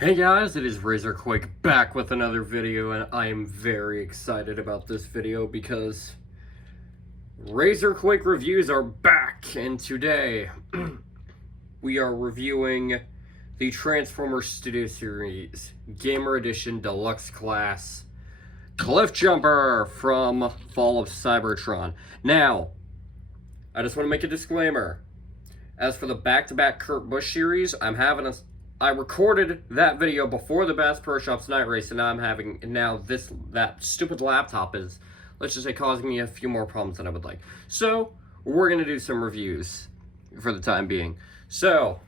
Hey guys, it is Razorquake back with another video, and I am very excited about this video because Razorquake reviews are back, and today we are reviewing the Transformers Studio Series Gamer Edition Deluxe Class Cliffjumper from Fall of Cybertron. Now, I just want to make a disclaimer. As for the back-to-back Kurt Busch series, I recorded that video before the Bass Pro Shops Night Race, and that stupid laptop is, let's just say, causing me a few more problems than I would like. So, we're going to do some reviews for the time being. So,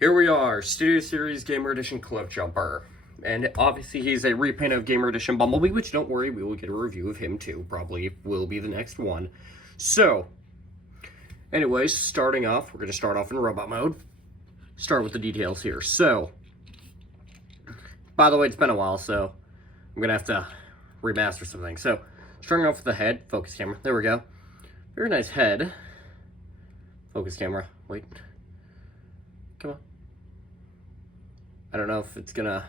here we are, Studio Series Gamer Edition Cliffjumper. And obviously he's a repaint of Gamer Edition Bumblebee, which don't worry, we will get a review of him too. Probably will be the next one. So, anyways, starting off, we're going to start off in robot mode. Start with the details here. So, by the way, it's been a while, so I'm going to have to remaster some things. So, starting off with the head, focus camera. There we go. Very nice head. Focus camera. Wait. Come on. I don't know if it's going to...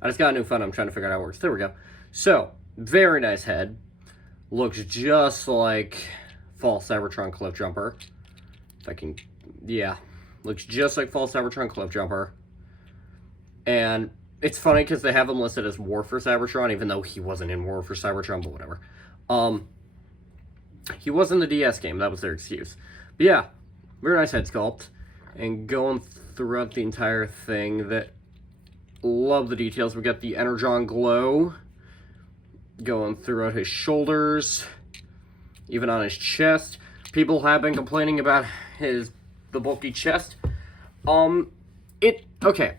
I just got a new phone. I'm trying to figure out how it works. There we go. So, very nice head. Looks just like Fall Cybertron Cliffjumper. If I can... Yeah. Looks just like Fall Cybertron Cliffjumper. And it's funny because they have him listed as War for Cybertron, even though he wasn't in War for Cybertron, but whatever. He was in the DS game. That was their excuse. But yeah, very nice head sculpt. And going throughout the entire thing, love the details. We got the Energon glow going throughout his shoulders, even on his chest. People have been complaining about the bulky chest. Okay.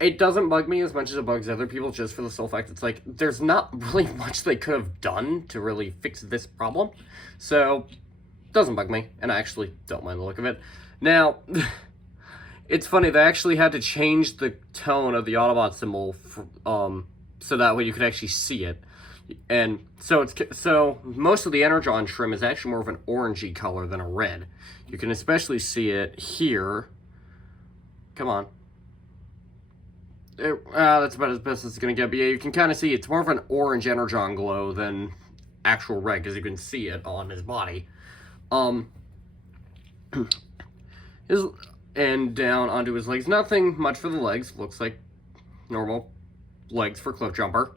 It doesn't bug me as much as it bugs other people, just for the sole fact it's like, there's not really much they could have done to really fix this problem. So, doesn't bug me, and I actually don't mind the look of it. Now, it's funny, they actually had to change the tone of the Autobot symbol so that way you could actually see it. And so most of the Energon trim is actually more of an orangey color than a red. You can especially see it here. Come on. That's about as best as it's going to get. But yeah, you can kind of see it's more of an orange Energon glow than actual red, because you can see it on his body. And down onto his legs. Nothing much for the legs. Looks like normal legs for Cliffjumper.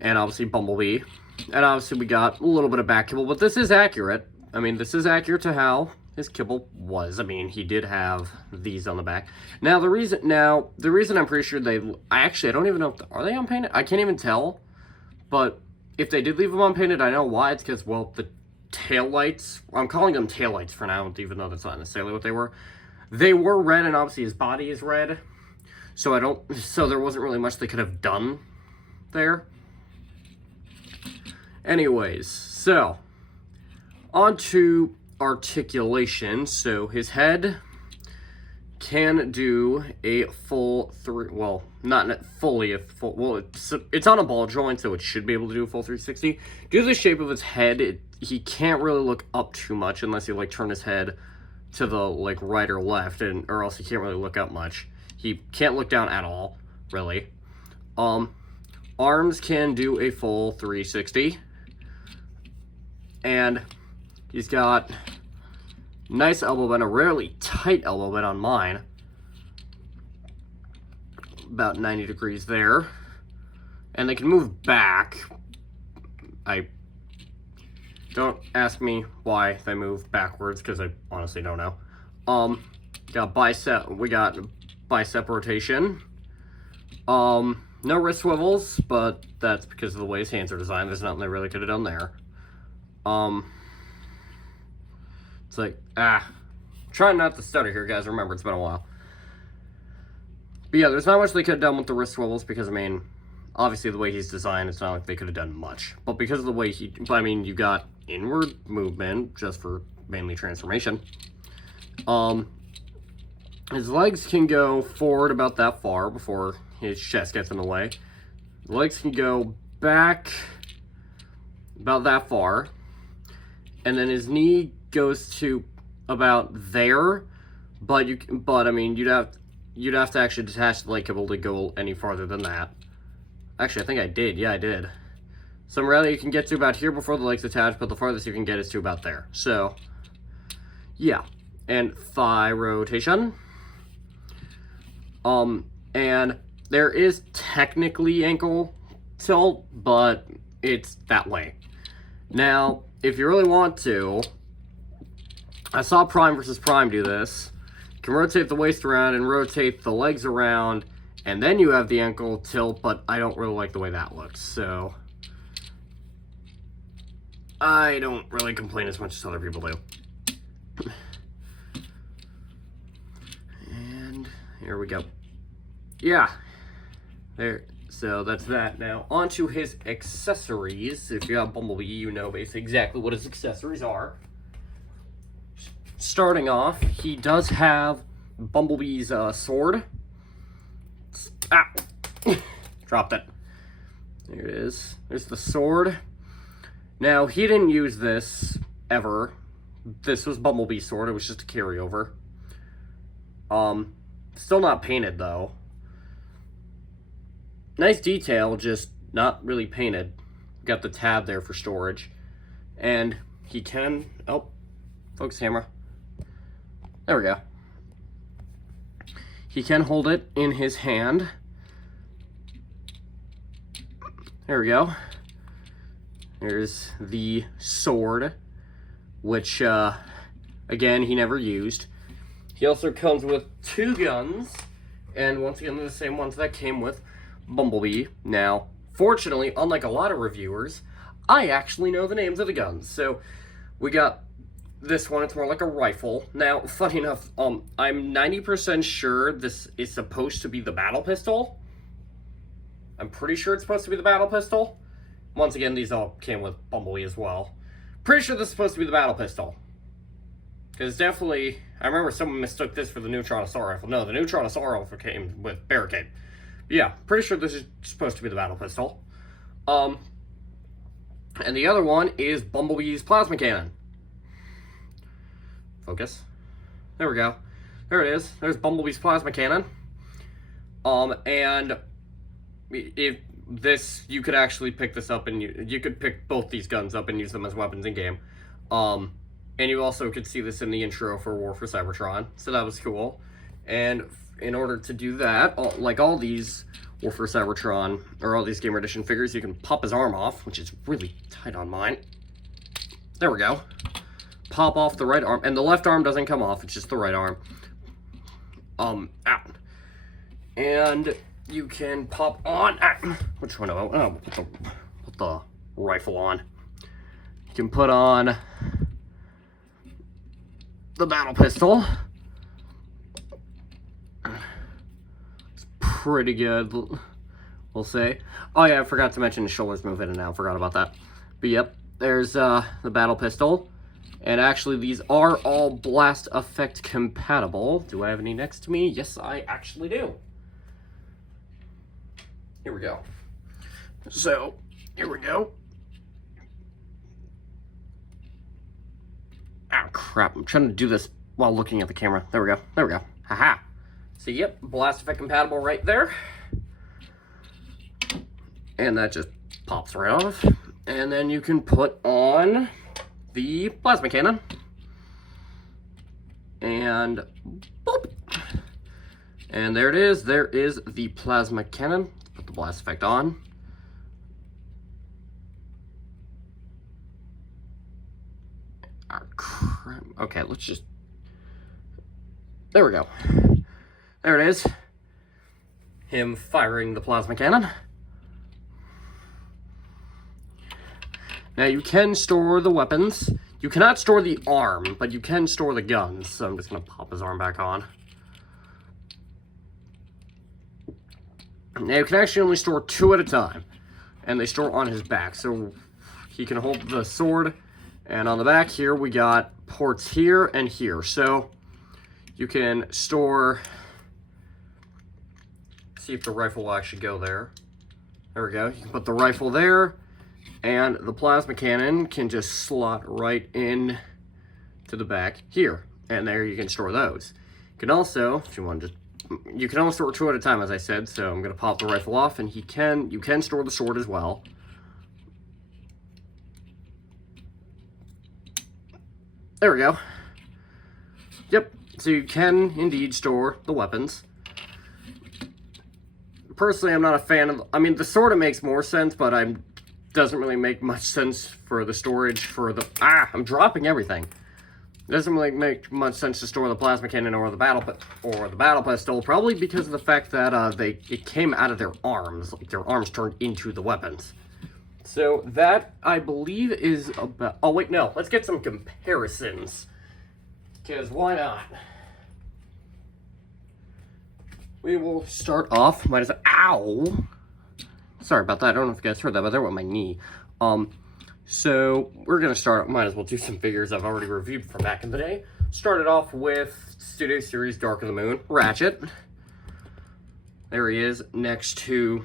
And obviously Bumblebee. And obviously we got a little bit of back kibble, but this is accurate. I mean, this is accurate to how his kibble was. I mean, he did have these on the back. Now, the reason I'm pretty sure I don't even know are they unpainted? I can't even tell. But if they did leave them unpainted, I know why. It's because, well, the tail lights, I'm calling them tail lights for now, even though that's not necessarily what they were. They were red, and obviously his body is red. So there wasn't really much they could have done there. Anyways, so on to articulation. So his head can do a full not fully a full, well, it's on a ball joint, so it should be able to do a full 360. Due to the shape of his head, he can't really look up too much unless you turn his head to the right or left, or else he can't really look up much. He can't look down at all, really. Arms can do a full 360. And he's got nice elbow bend, a rarely tight elbow bend on mine. About 90 degrees there. And they can move back. Don't ask me why they move backwards, because I honestly don't know. We got bicep rotation. No wrist swivels, but that's because of the way his hands are designed. There's nothing they really could have done there. It's like, trying not to stutter here, guys. Remember, it's been a while. But yeah, there's not much they could have done with the wrist swivels, because, I mean, obviously the way he's designed, it's not like they could have done much. But because of the way you got inward movement, just for mainly transformation. His legs can go forward about that far before his chest gets in the way. The legs can go back about that far. And then his knee goes to about there, but I mean, you'd have you'd have to actually detach the leg cable to go any farther than that. Actually, I think I did. Yeah, I did. So really, you can get to about here before the leg's attached, but the farthest you can get is to about there. So, yeah. And thigh rotation. And there is technically ankle tilt, but it's that way. Now, if you really want to, I saw Prime versus Prime do this. You can rotate the waist around and rotate the legs around, and then you have the ankle tilt, but I don't really like the way that looks, so I don't really complain as much as other people do. And here we go. Yeah. There. So that's that. Now, onto his accessories. If you have Bumblebee, you know basically exactly what his accessories are. Starting off, he does have Bumblebee's sword. Ah! Dropped it. There it is. There's the sword. Now, he didn't use this ever. This was Bumblebee's sword. It was just a carryover. Still not painted, though. Nice detail, just not really painted. Got the tab there for storage. And he can... Oh, focus camera. There we go. He can hold it in his hand. There we go. There's the sword, which, again, he never used. He also comes with 2 guns, and once again, they're the same ones that came with Bumblebee. Now, fortunately, unlike a lot of reviewers, I actually know the names of the guns. So, we got this one, it's more like a rifle. Now, funny enough, I'm 90% sure this is supposed to be the battle pistol. I'm pretty sure it's supposed to be the battle pistol. Once again, these all came with Bumblebee as well. Pretty sure this is supposed to be the battle pistol. Because definitely, I remember someone mistook this for the Neutron Assault Rifle. No, the Neutron Assault Rifle came with Barricade. But yeah, pretty sure this is supposed to be the battle pistol. And the other one is Bumblebee's plasma cannon. Focus. There we go. There it is. There's Bumblebee's plasma cannon. And if this, you could actually pick this up and you could pick both these guns up and use them as weapons in game. And you also could see this in the intro for War for Cybertron, so that was cool. And in order to do that, like all these War for Cybertron, or all these Gamer Edition figures, you can pop his arm off, which is really tight on mine. There we go. Pop off the right arm, and the left arm doesn't come off, it's just the right arm. Out. And you can pop on, which one? Oh, put the rifle on. You can put on the battle pistol. It's pretty good, we'll say. Oh yeah, I forgot to mention the shoulders move in and out. Forgot about that. But yep, there's the battle pistol. And actually, these are all blast effect compatible. Do I have any next to me? Yes, I actually do. Here we go. So, here we go. Oh, crap. I'm trying to do this while looking at the camera. There we go. There we go. Haha. So, yep. Blast effect compatible right there. And that just pops right off. And then you can put on the plasma cannon. And boop. And there it is. There is the plasma cannon. Put the blast effect on. Oh, crap. Okay, let's just... There we go. There it is. Him firing the plasma cannon. Now, you can store the weapons. You cannot store the arm, but you can store the guns. So I'm just going to pop his arm back on. Now, you can actually only store 2 at a time. And they store on his back. So he can hold the sword. And on the back here, we got ports here and here. So you can store... See if the rifle will actually go there. There we go. You can put the rifle there. And the plasma cannon can just slot right in to the back here. And there you can store those. You can also, if you want to just you can only store 2 at a time, as I said, so I'm going to pop the rifle off, and you can store the sword as well. There we go. Yep, so you can indeed store the weapons. Personally, I'm not a fan of... I mean, the sword, it makes more sense, but doesn't really make much sense for the storage for the... I'm dropping everything. It doesn't really make much sense to store the plasma cannon or the battle pistol, probably because of the fact that it came out of their arms. Like, their arms turned into the weapons. So that, I believe, is about... Oh, wait, no. Let's get some comparisons. Because why not? We will start off... Ow! Sorry about that. I don't know if you guys heard that, but there went my knee. So we're going to start... Might as well do some figures I've already reviewed from back in the day. Started off with Studio Series Dark of the Moon, Ratchet. There he is next to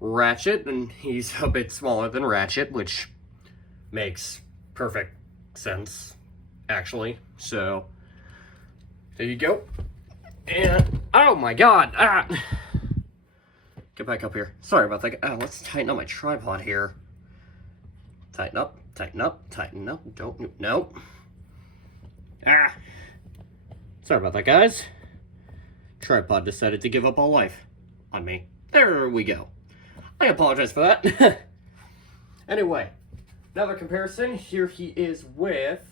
Ratchet, and he's a bit smaller than Ratchet, which makes perfect sense, actually. So, there you go. And, oh my god! Get back up here. Sorry about that. Let's tighten up my tripod here. Tighten up, tighten up, tighten up. Don't, nope. Sorry about that, guys. Tripod decided to give up all life on me. There we go. I apologize for that. Anyway, another comparison. Here he is with...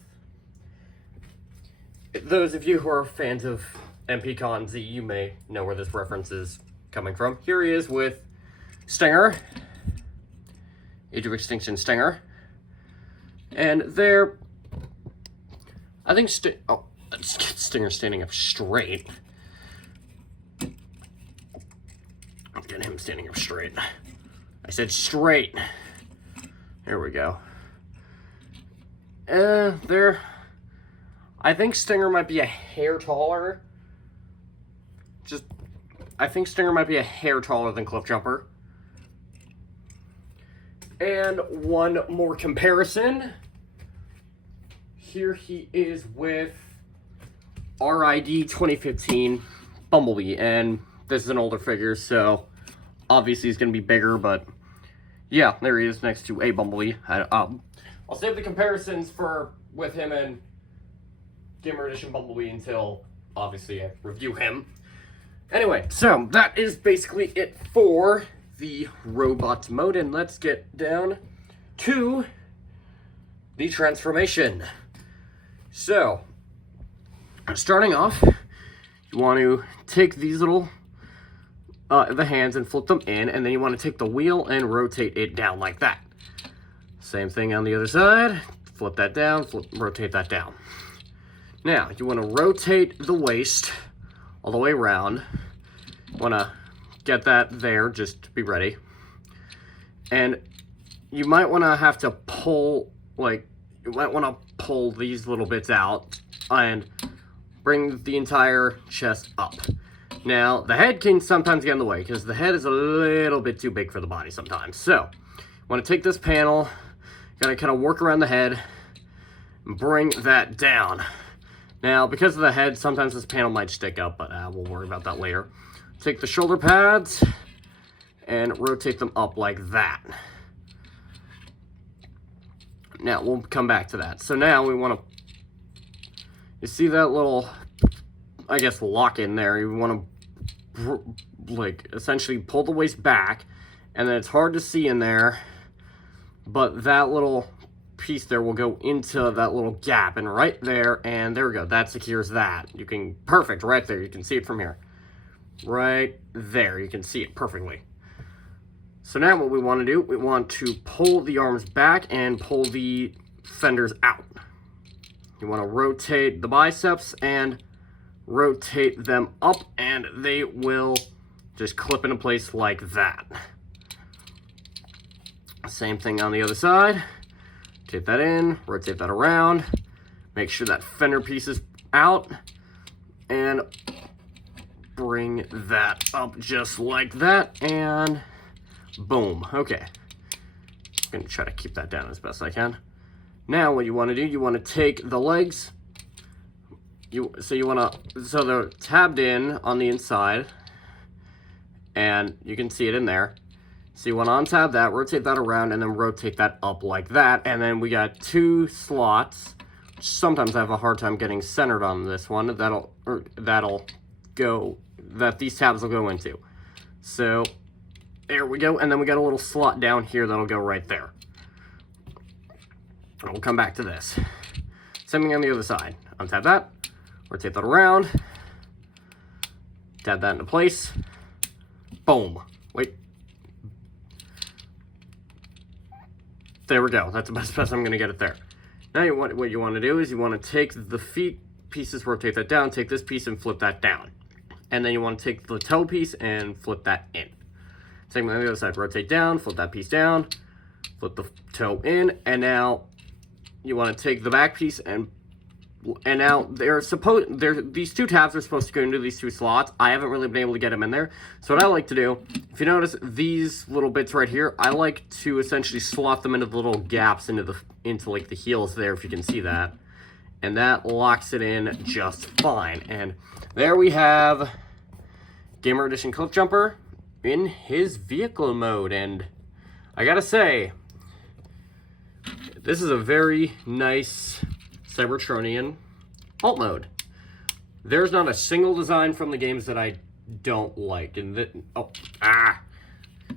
Those of you who are fans of MP-Con Z, you may know where this reference is coming from. Here he is with Stinger. Age of Extinction Stinger. And there... I think let's get Stinger standing up straight. Let's get him standing up straight. I said straight. There we go. There... I think Stinger might be a hair taller. I think Stinger might be a hair taller than Cliffjumper. And one more comparison. Here he is with RID 2015 Bumblebee. And this is an older figure, so obviously he's going to be bigger, but yeah, there he is next to a Bumblebee. I'll save the comparisons with him and Gamer Edition Bumblebee until, obviously, I review him. Anyway, so that is basically it for the robot mode, and let's get down to the transformation. So, starting off, you want to take these little, the hands and flip them in, and then you want to take the wheel and rotate it down like that. Same thing on the other side. Flip that down, rotate that down. Now, you want to rotate the waist all the way around. You want to get that there, just be ready. And you might want to have to pull, you might want to pull these little bits out and bring the entire chest up. Now, the head can sometimes get in the way, because the head is a little bit too big for the body sometimes. So, you want to take this panel, you got to kind of work around the head, and bring that down. Now, because of the head, sometimes this panel might stick up, but we'll worry about that later. Take the shoulder pads and rotate them up like that. Now, we'll come back to that. So now we want to, you see that little, I guess, lock in there. You want to, essentially pull the waist back, and then it's hard to see in there, but that little piece there will go into that little gap, and right there, and there we go, that secures that. You can, perfect, right there, you can see it from here. Right there, you can see it perfectly. So now what we want to do, we want to pull the arms back and pull the fenders out. You want to rotate the biceps and rotate them up, and they will just clip into place like that. Same thing on the other side. Rotate that in, rotate that around, make sure that fender piece is out, and bring that up just like that, and boom. Okay. I'm going to try to keep that down as best I can. Now what you want to do, you want to take the legs, so they're tabbed in on the inside, and you can see it in there. So you want to untab that, rotate that around, and then rotate that up like that. And then we got 2 slots. Sometimes I have a hard time getting centered on this one. That these tabs will go into. So there we go. And then we got a little slot down here that'll go right there. And we'll come back to this. Same thing on the other side. Untab that, rotate that around, tab that into place. Boom. Wait. There we go. That's the best I'm going to get it there. Now what you want to do is you want to take the feet pieces, rotate that down, take this piece and flip that down. And then you want to take the toe piece and flip that in. Same thing on the other side. Rotate down, flip that piece down, flip the toe in, and now you want to take the back piece and now these 2 tabs are supposed to go into these 2 slots. I haven't really been able to get them in there. So what I like to do, if you notice these little bits right here, I like to essentially slot them into the little gaps into like the heels there, if you can see that. And that locks it in just fine. And there we have Gamer Edition Cliffjumper in his vehicle mode. And I gotta say, this is a very nice Cybertronian alt mode. There's not a single design from the games that I don't like. And this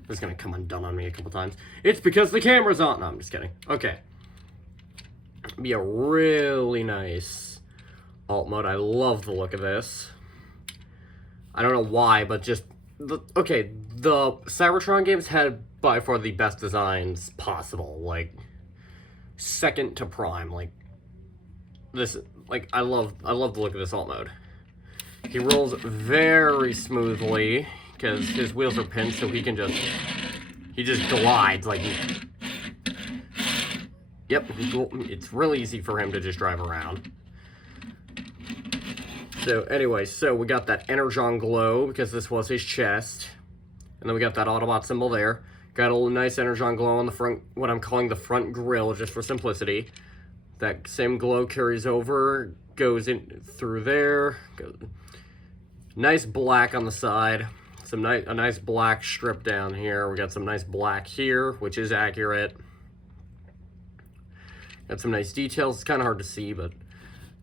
is gonna come undone on me a couple times. It's because the camera's on. No, I'm just kidding. Okay. Be a really nice alt mode. I love the look of this. I don't know why, but just the Cybertron games had by far the best designs possible. Like second to Prime. Like this, like I love the look of this alt mode. He rolls very smoothly because his wheels are pinned, so he just glides like. Yep, it's really easy for him to just drive around. So anyway, so we got that Energon glow because this was his chest, and then we got that Autobot symbol there. Got a little nice Energon glow on the front, what I'm calling the front grille, just for simplicity. That same glow carries over, goes in through there. Nice black on the side. A nice black strip down here. We got some nice black here, which is accurate. Got some nice details. It's kind of hard to see, but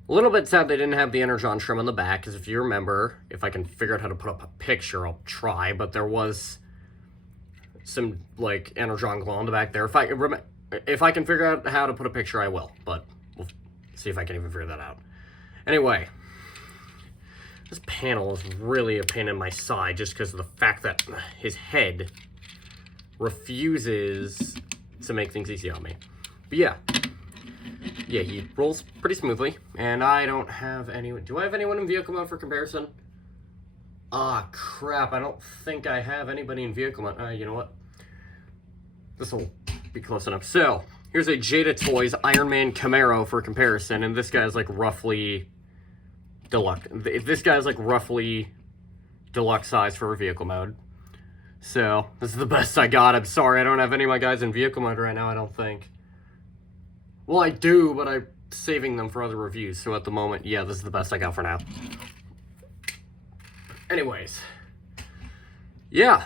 a little bit sad they didn't have the Energon trim on the back, because if you remember, if I can figure out how to put up a picture, I'll try, but there was some, like, Energon glow on the back there. If I can figure out how to put a picture, I will, but we'll see if I can even figure that out. Anyway, this panel is really a pain in my side just because of the fact that his head refuses to make things easy on me. But yeah, he rolls pretty smoothly, and I don't have anyone. Do I have anyone in vehicle mode for comparison? Ah, crap, I don't think I have anybody in vehicle mode. You know what? This will be close enough. So, here's a Jada Toys Iron Man Camaro for comparison, and this guy's like roughly deluxe. This guy's like roughly deluxe size for a vehicle mode. So, this is the best I got. I'm sorry, I don't have any of my guys in vehicle mode right now, I don't think. Well, I do, but I'm saving them for other reviews, so at the moment, yeah, this is the best I got for now. Anyways, yeah,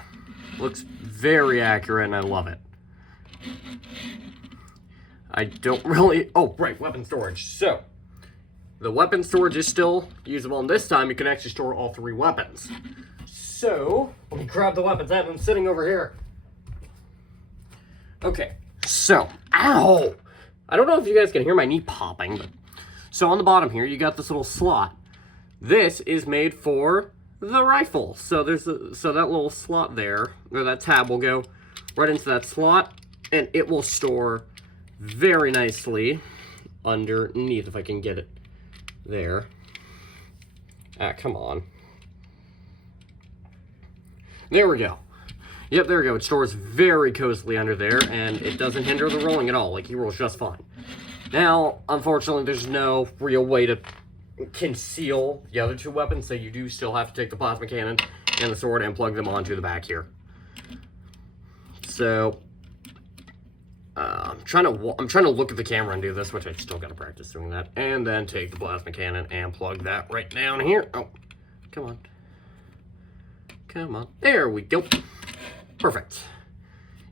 looks very accurate, and I love it. I don't really... Oh, right, weapon storage. So, the weapon storage is still usable, and this time you can actually store all 3 weapons. So, let me grab the weapons. I have them sitting over here. Okay, so, ow! I don't know if you guys can hear my knee popping, but... So, on the bottom here, you got this little slot. This is made for the rifle. So, that little slot there, or that tab will go right into that slot, and it will store very nicely underneath, if I can get it there. Ah, come on. There we go. Yep, there we go. It stores very cozily under there, and it doesn't hinder the rolling at all. Like, he rolls just fine. Now, unfortunately, there's no real way to conceal the other 2 weapons, so you do still have to take the plasma cannon and the sword and plug them onto the back here. So, I'm trying to look at the camera and do this, which I still got to practice doing that. And then take the plasma cannon and plug that right down here. Oh, come on. Come on. There we go. Perfect.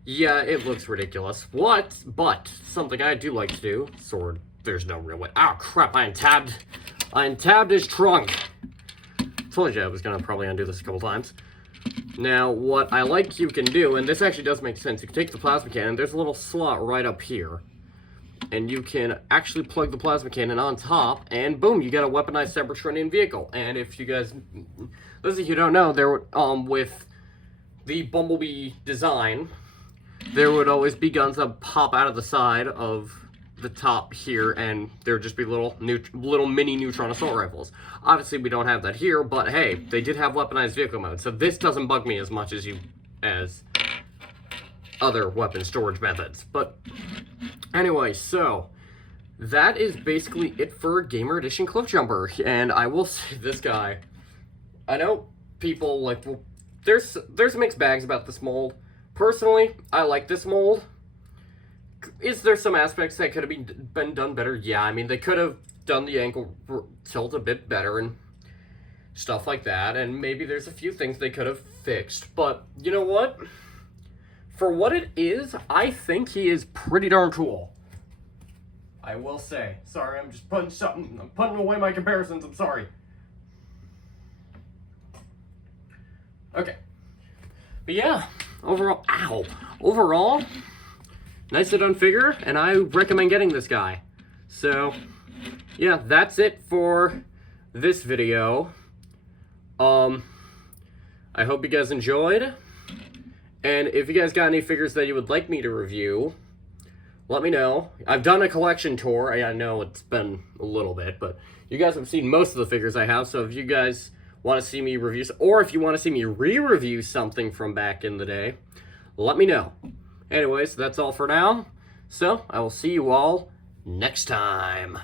Yeah, it looks ridiculous. But something I do like to do. Sword. There's no real way. Oh, crap. I untabbed his trunk. Told you I was going to probably undo this a couple times. Now, what I like you can do, and this actually does make sense, you can take the plasma cannon, there's a little slot right up here, and you can actually plug the plasma cannon on top, and boom, you got a weaponized Cybertronian vehicle. And if you guys, those of you who don't know, there with the Bumblebee design, there would always be guns that pop out of the side of the top here, and there would just be little mini neutron assault rifles. Obviously, we don't have that here, but hey, they did have weaponized vehicle mode, so this doesn't bug me as much as other weapon storage methods. But anyway, so that is basically it for Gamer Edition Cliffjumper, and I will say this guy. I know people like, well, there's mixed bags about this mold. Personally, I like this mold. Is there some aspects that could have been done better? Yeah, I mean, they could have done the ankle tilt a bit better and stuff like that, and maybe there's a few things they could have fixed, but you know what? For what it is, I think he is pretty darn cool. I will say. Sorry, I'm just I'm putting away my comparisons, I'm sorry. Okay. But yeah, overall, nicely done figure, and I recommend getting this guy. So, yeah, that's it for this video. I hope you guys enjoyed. And if you guys got any figures that you would like me to review, let me know. I've done a collection tour. I know it's been a little bit, but you guys have seen most of the figures I have, so if you guys want to see me review, or if you want to see me re-review something from back in the day, let me know. Anyways, that's all for now. So, I will see you all next time.